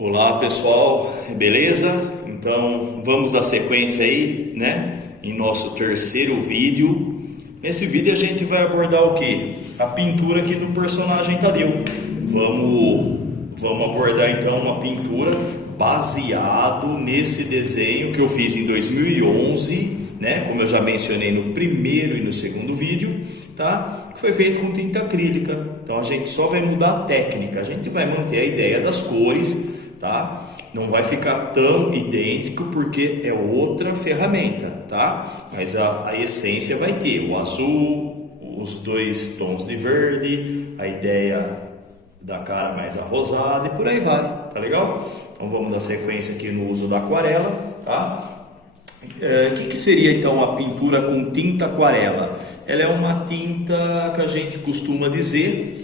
Olá pessoal, beleza? Então vamos dar sequência aí, né? Em nosso terceiro vídeo. Nesse vídeo a gente vai abordar o que? A pintura aqui do personagem Tadeu. Vamos abordar então uma pintura baseado nesse desenho que eu fiz em 2011, né? Como eu já mencionei no primeiro e no segundo vídeo, tá? Que foi feito com tinta acrílica. Então a gente só vai mudar a técnica, a gente vai manter a ideia das cores, tá? Não vai ficar tão idêntico porque é outra ferramenta, tá? Mas a essência vai ter o azul, os dois tons de verde, a ideia da cara mais arrosada e por aí vai, tá legal? Então vamos dar sequência aqui no uso da aquarela, tá? O que seria então a pintura com tinta aquarela? Ela é uma tinta que a gente costuma dizer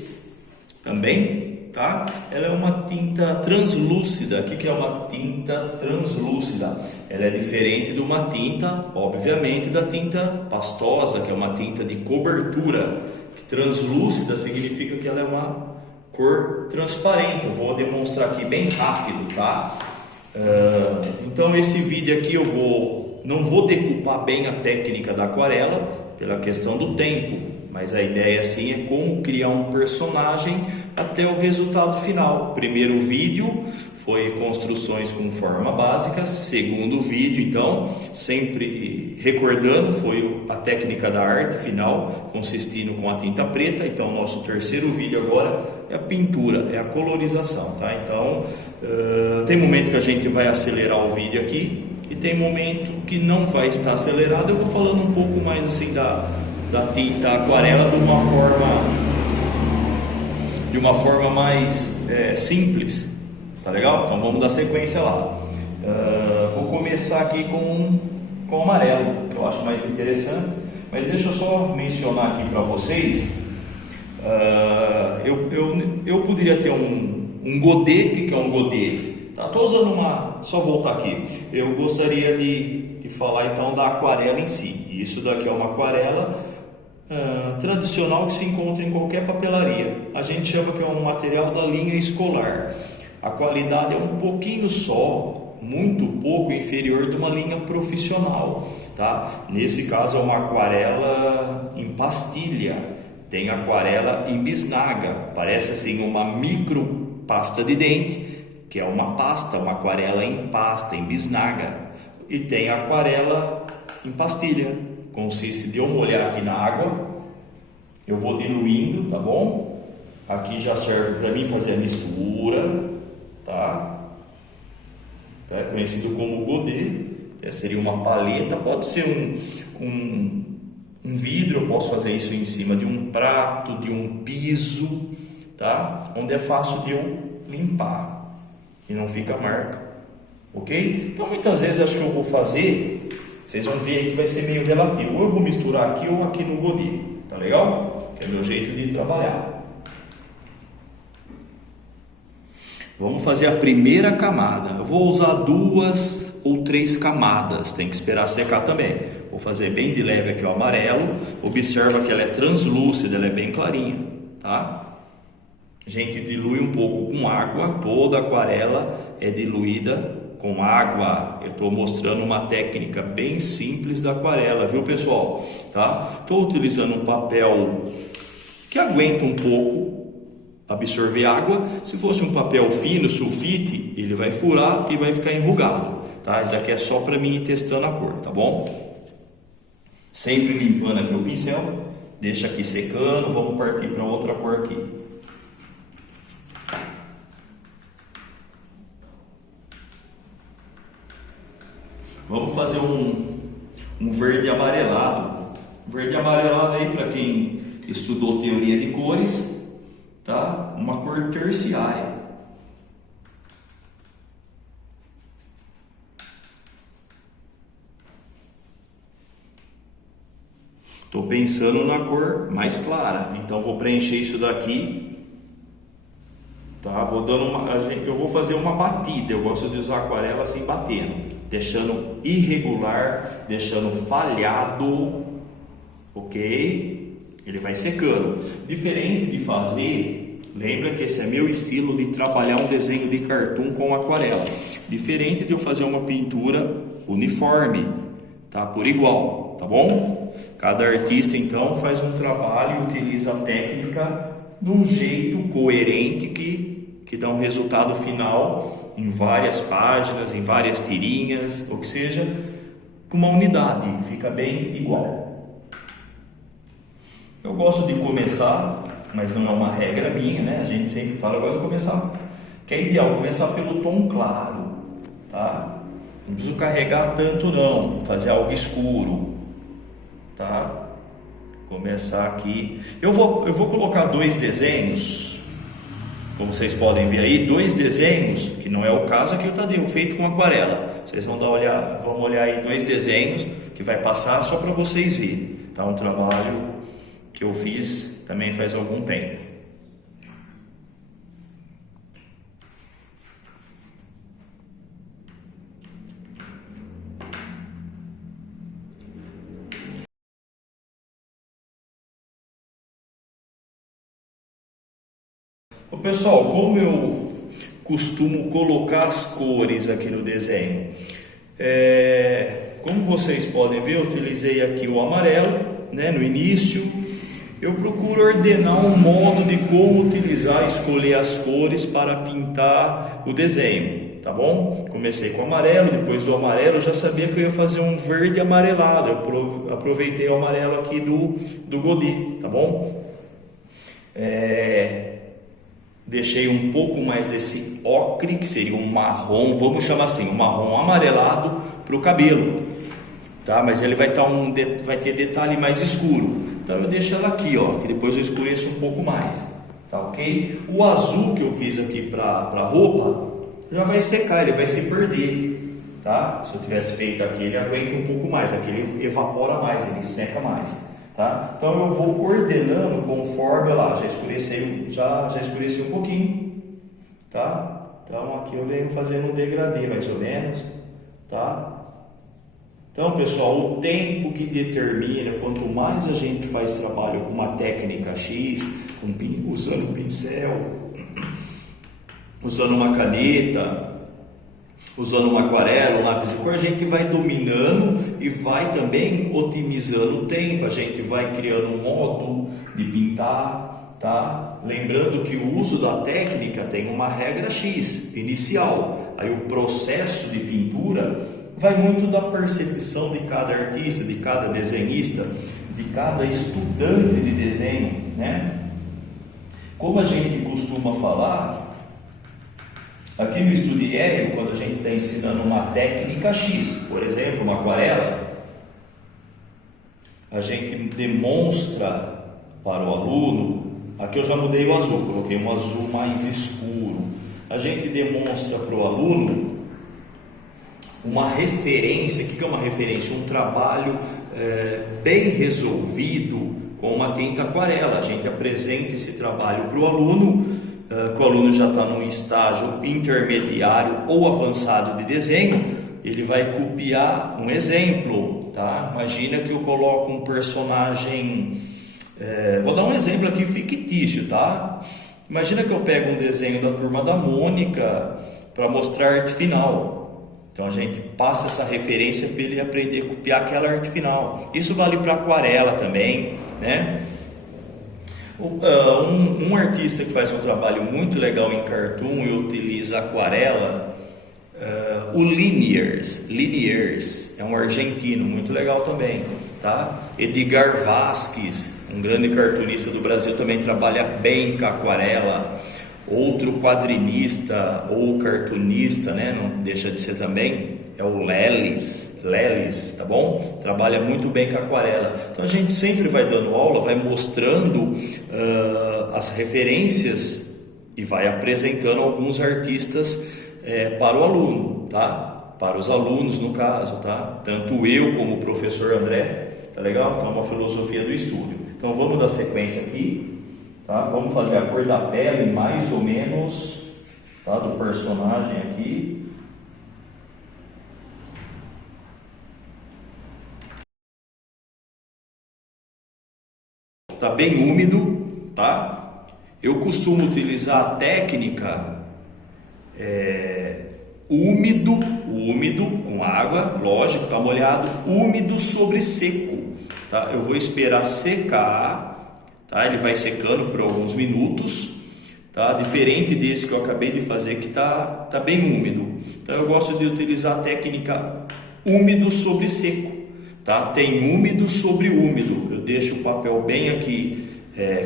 também, tá? Ela é uma tinta translúcida. O que é uma tinta translúcida? Ela é diferente de uma tinta, obviamente, da tinta pastosa, que é uma tinta de cobertura. Translúcida significa que ela é uma cor transparente. Eu vou demonstrar aqui bem rápido, tá? Então esse vídeo aqui não vou decupar bem a técnica da aquarela pela questão do tempo, mas a ideia sim é como criar um personagem até o resultado final. Primeiro vídeo foi construções com forma básica, segundo vídeo, então, sempre recordando, foi a técnica da arte final, consistindo com a tinta preta. Então, nosso terceiro vídeo agora é a pintura, é a colorização, tá? Então, tem momento que a gente vai acelerar o vídeo aqui e tem momento que não vai estar acelerado. Eu vou falando um pouco mais assim da tinta aquarela de uma forma mais simples, tá legal? Então vamos dar sequência lá. Vou começar aqui com o amarelo, que eu acho mais interessante, mas deixa eu só mencionar aqui para vocês. Eu poderia ter um godê. O que é um godê? Tá, tô usando só voltar aqui. Eu gostaria de falar então da aquarela em si. Isso daqui é uma aquarela tradicional que se encontra em qualquer papelaria. A gente chama que é um material da linha escolar. A qualidade é um pouquinho só, muito pouco inferior de uma linha profissional, tá? Nesse caso é uma aquarela em pastilha. Tem aquarela em bisnaga, parece assim uma micro pasta de dente, que é uma aquarela em pasta, em bisnaga. E tem aquarela em pastilha, consiste de eu molhar aqui na água, eu vou diluindo, tá bom? Aqui já serve para mim fazer a mistura, tá? É conhecido como godê, seria uma paleta, pode ser um vidro, eu posso fazer isso em cima de um prato, de um piso, tá? Onde é fácil de eu limpar e não fica marca, ok? Então muitas vezes acho que eu vou fazer, vocês vão ver aí que vai ser meio relativo, ou eu vou misturar aqui ou aqui no godê, tá legal? Que é o meu jeito de trabalhar. Vamos fazer a primeira camada. Eu vou usar 2 ou 3 camadas, tem que esperar secar também. Vou fazer bem de leve aqui o amarelo. Observa que ela é translúcida, ela é bem clarinha, tá? A gente dilui um pouco com água, toda aquarela é diluída com água. Eu estou mostrando uma técnica bem simples da aquarela, viu pessoal? Tá? Estou utilizando um papel que aguenta um pouco absorver água. Se fosse um papel fino, sulfite, ele vai furar e vai ficar enrugado, tá? Isso aqui é só para mim ir testando a cor, tá bom? Sempre limpando aqui o pincel, deixa aqui secando, vamos partir para outra cor aqui. Vamos fazer um verde amarelado. Verde amarelado aí, para quem estudou teoria de cores, tá? Uma cor terciária. Estou pensando na cor mais clara, então vou preencher isso daqui, tá? Eu vou fazer uma batida. Eu gosto de usar aquarela assim batendo, deixando irregular, deixando falhado, ok? Ele vai secando. Diferente de fazer Lembra que esse é meu estilo de trabalhar um desenho de cartoon com aquarela. Diferente de eu fazer uma pintura uniforme, tá? Por igual, tá bom? Cada artista então faz um trabalho e utiliza a técnica de um jeito coerente que dá um resultado final em várias páginas, em várias tirinhas, ou que seja, com uma unidade, fica bem igual. Eu gosto de começar, mas não é uma regra minha, né? A gente sempre fala, eu gosto de começar, que é ideal começar pelo tom claro, tá? Não preciso carregar tanto não, fazer algo escuro, tá? Começar aqui. Eu vou colocar dois desenhos, como vocês podem ver aí, dois desenhos, que não é o caso aqui, o Tadeu, feito com aquarela. Vocês vão olhar aí dois desenhos que vai passar só para vocês verem, tá? Um trabalho que eu fiz também faz algum tempo. Ô, pessoal, como eu costumo colocar as cores aqui no desenho, como vocês podem ver, eu utilizei aqui o amarelo, né, no início. Eu procuro ordenar um modo de como utilizar, escolher as cores para pintar o desenho, tá bom? Comecei com o amarelo, depois do amarelo eu já sabia que eu ia fazer um verde amarelado. Eu aproveitei o amarelo aqui do Godot, tá bom? Deixei um pouco mais desse ocre, que seria um marrom, vamos chamar assim, um marrom amarelado para o cabelo, tá? Mas ele vai ter detalhe mais escuro, então eu deixo ela aqui, ó, que depois eu escureço um pouco mais, tá ok? O azul que eu fiz aqui para roupa já vai secar, ele vai se perder, tá? Se eu tivesse feito aqui, ele aguenta um pouco mais, aqui ele evapora mais, ele seca mais. Tá? Então eu vou ordenando conforme lá, já escureceu um pouquinho, tá? Então aqui eu venho fazendo um degradê mais ou menos, tá? Então, pessoal, o tempo que determina, quanto mais a gente faz trabalho com uma técnica X, usando pincel, usando uma caneta, usando uma aquarela, um lápis de cor, a gente vai dominando e vai também otimizando o tempo, a gente vai criando um modo de pintar, tá? Lembrando que o uso da técnica tem uma regra X inicial, aí o processo de pintura vai muito da percepção de cada artista, de cada desenhista, de cada estudante de desenho, né? Como a gente costuma falar, aqui no Estudiério, quando a gente está ensinando uma técnica X, por exemplo, uma aquarela, a gente demonstra para o aluno, aqui eu já mudei o azul, coloquei um azul mais escuro, a gente demonstra para o aluno uma referência. O que é uma referência? Um trabalho bem resolvido com uma tinta aquarela. A gente apresenta esse trabalho para o aluno, que o aluno já está num estágio intermediário ou avançado de desenho, ele vai copiar um exemplo, tá? Imagina que eu coloco um personagem, vou dar um exemplo aqui fictício, tá? Imagina que eu pego um desenho da Turma da Mônica para mostrar a arte final. Então a gente passa essa referência para ele aprender a copiar aquela arte final. Isso vale para aquarela também, né? Um artista que faz um trabalho muito legal em cartoon e utiliza aquarela, o Liniers é um argentino muito legal também, tá? Edgar Vasquez, um grande cartunista do Brasil, também trabalha bem com aquarela. Outro quadrinista ou cartunista, né, não deixa de ser também, é o Lelis, tá bom? Trabalha muito bem com aquarela. Então a gente sempre vai dando aula, vai mostrando as referências e vai apresentando alguns artistas para o aluno, tá? Para os alunos no caso, tá? Tanto eu como o professor André, tá legal? Então é uma filosofia do estudo. Então vamos dar sequência aqui. Tá? Vamos fazer a cor da pele mais ou menos, tá? Do personagem aqui. Tá bem úmido, tá? Eu costumo utilizar a técnica úmido com água, lógico, tá molhado, úmido sobre seco, tá? Eu vou esperar secar, tá? Ele vai secando por alguns minutos, tá? Diferente desse que eu acabei de fazer, que tá bem úmido. Então eu gosto de utilizar a técnica úmido sobre seco, tá? Tem úmido sobre úmido. Eu deixo o papel bem aqui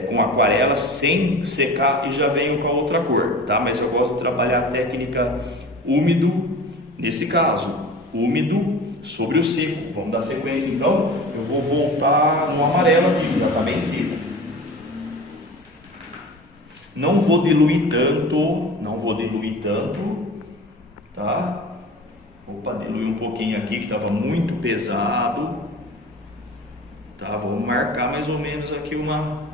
com aquarela sem secar e já venho com a outra cor, tá? Mas eu gosto de trabalhar a técnica úmido, nesse caso, úmido sobre o seco. Vamos dar sequência então. Eu vou voltar no amarelo aqui, já está bem seco. Não vou diluir tanto, tá? Opa, diluir um pouquinho aqui que estava muito pesado, tá? Vou marcar mais ou menos aqui uma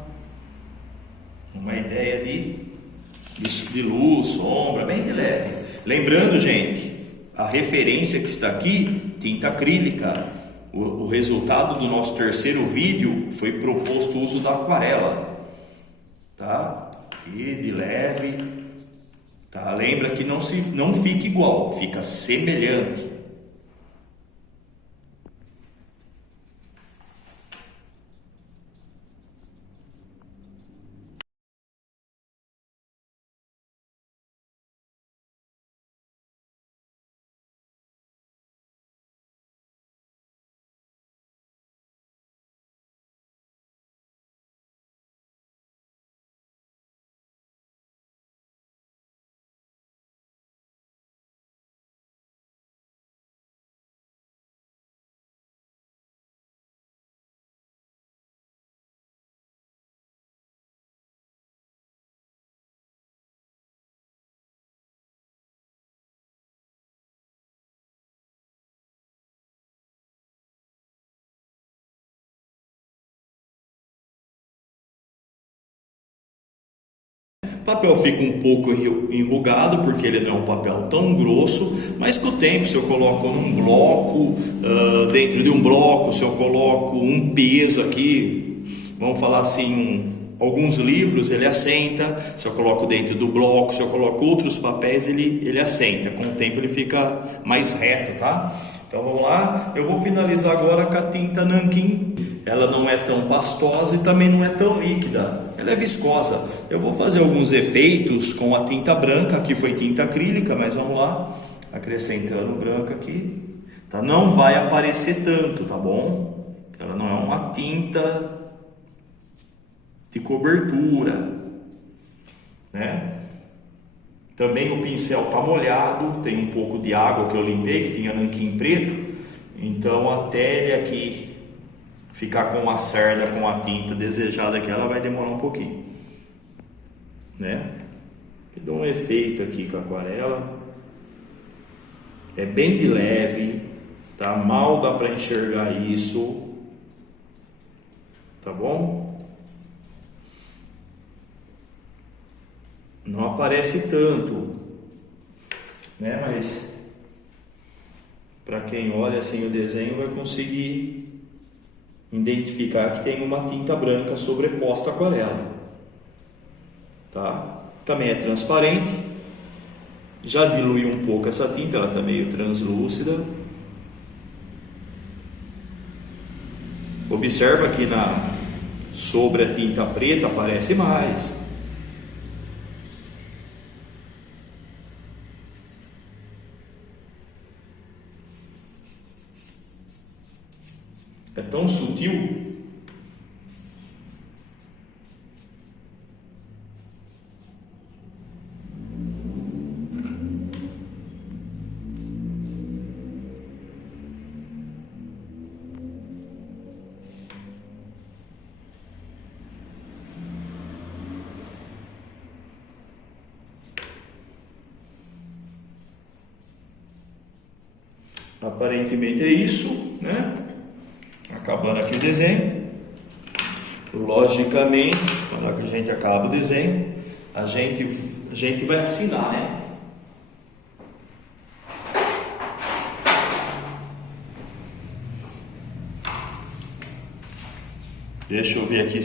ideia de luz, sombra, bem de leve. Lembrando, gente, a referência que está aqui, tinta acrílica. O resultado do nosso terceiro vídeo foi proposto o uso da aquarela, tá? Aqui de leve, tá? Lembra que não fica igual, fica semelhante. O papel fica um pouco enrugado porque ele não é um papel tão grosso, mas com o tempo, se eu coloco num bloco, dentro de um bloco, se eu coloco um peso aqui, vamos falar assim, alguns livros, ele assenta. Se eu coloco dentro do bloco, se eu coloco outros papéis, ele assenta. Com o tempo ele fica mais reto, tá? Então vamos lá, eu vou finalizar agora com a tinta nanquim. Ela não é tão pastosa e também não é tão líquida, ela é viscosa. Eu vou fazer alguns efeitos com a tinta branca, aqui foi tinta acrílica, mas vamos lá, acrescentando branca aqui, tá? Não vai aparecer tanto, tá bom? Ela não é uma tinta de cobertura, né? Também o pincel tá molhado, tem um pouco de água que eu limpei, que tinha nanquim preto, então até ele aqui ficar com a cerda, com a tinta desejada aqui, ela vai demorar um pouquinho, né? Eu dou um efeito aqui com a aquarela, é bem de leve, tá? Mal dá para enxergar isso, tá bom? Não aparece tanto, né? Mas para quem olha assim o desenho vai conseguir identificar que tem uma tinta branca sobreposta à aquarela, tá? Também é transparente, já dilui um pouco essa tinta, ela está meio translúcida. Observa que sobre a tinta preta aparece mais. É tão sutil. Aparentemente é isso, né? Acabando aqui o desenho. Logicamente, quando a gente acaba o desenho, a gente vai assinar, né? Deixa eu ver aqui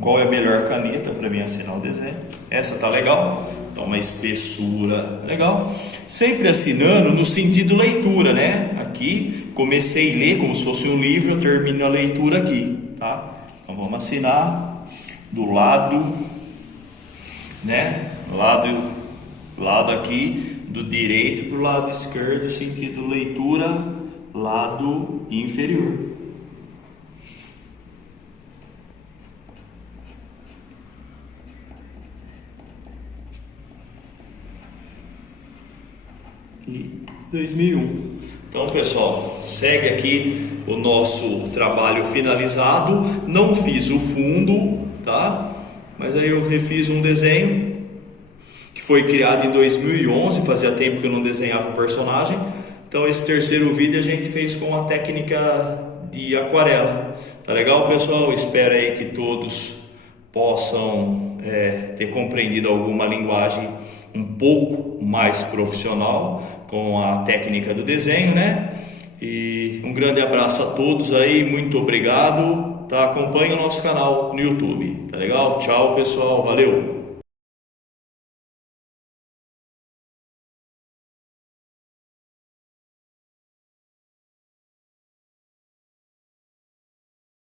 qual é a melhor caneta para mim assinar o desenho. Essa tá legal, tá uma espessura legal. Sempre assinando no sentido leitura, né? Aqui comecei a ler como se fosse um livro, eu termino a leitura aqui, tá? Então vamos assinar do lado, né? Lado aqui do direito para o lado esquerdo, sentido leitura, lado inferior. E 2001. Então, pessoal, segue aqui o nosso trabalho finalizado. Não fiz o fundo, tá? Mas aí eu refiz um desenho que foi criado em 2011. Fazia tempo que eu não desenhava o personagem. Então, esse terceiro vídeo a gente fez com a técnica de aquarela. Tá legal, pessoal? Espero aí que todos possam ter compreendido alguma linguagem um pouco mais profissional com a técnica do desenho, né? E um grande abraço a todos aí, muito obrigado, tá? Acompanhe o nosso canal no YouTube, tá legal? Tchau, pessoal, valeu!